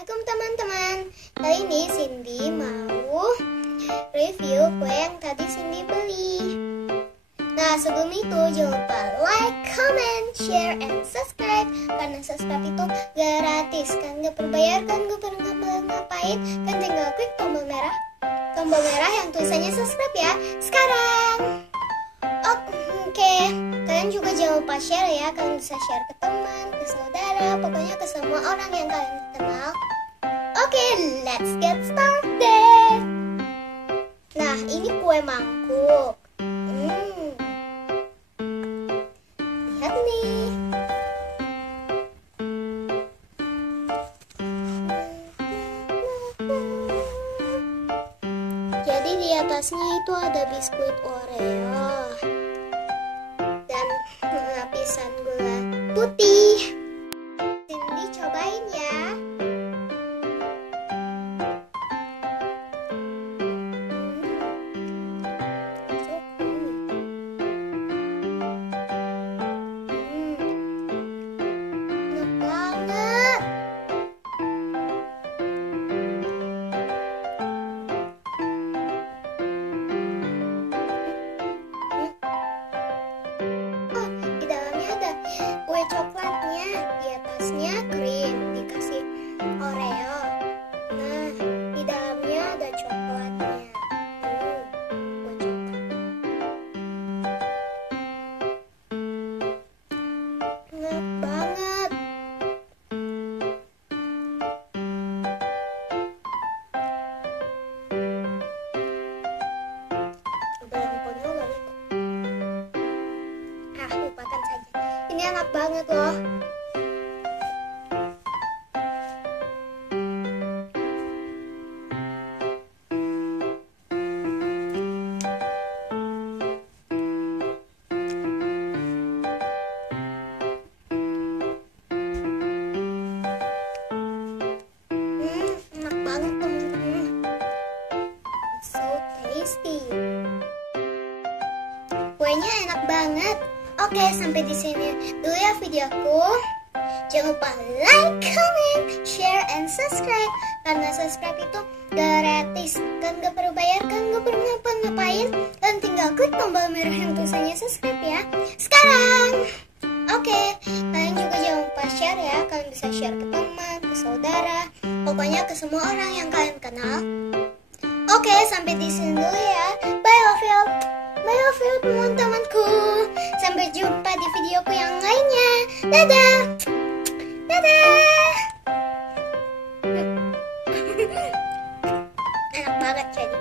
Assalamualaikum teman-teman. Kali ini Cindy mau review kue yang tadi Cindy beli. Nah, sebelum itu jangan lupa like, comment, share, and subscribe. Karena subscribe itu gratis kan, gak berbayar kan, gak perlu ngapain. Kan tinggal klik tombol merah yang tulisannya subscribe ya. Sekarang Oke, kalian juga jangan lupa share ya. Kalian bisa share ke teman, ke saudara, pokoknya ke semua orang yang kalian kenal. Oke, let's get started. Nah, ini kue mangkuk. Lihat nih. Jadi di atasnya itu ada biskuit Oreo dan lapisan gula putih. Cindy cobain ya. Enak banget. Kue coklatnya, di atasnya krim, dikasih Oreo. Nah, di dalamnya ada coklatnya. Kue coklat. Enak banget. Belangkonya lagi. Lupakan saja. Ini enak banget loh. Enak banget teman-teman. So tasty. Kuenya enak banget. Oke, sampai di sini dulu ya videoku. Jangan lupa like, comment, share, and subscribe. Karena subscribe itu gratis, kan gak perlu bayar, kan gak perlu ngapain. Dan tinggal klik tombol merah yang tulisannya subscribe ya. Sekarang, oke, kalian juga jangan lupa share ya. Kalian bisa share ke teman, ke saudara, pokoknya ke semua orang yang kalian kenal. Oke, sampai di sini dulu ya. Bye love you. Bye love you teman-temanku. Sampai jumpa di videoku yang lainnya. Dadah. Dadah. Enak banget jadi.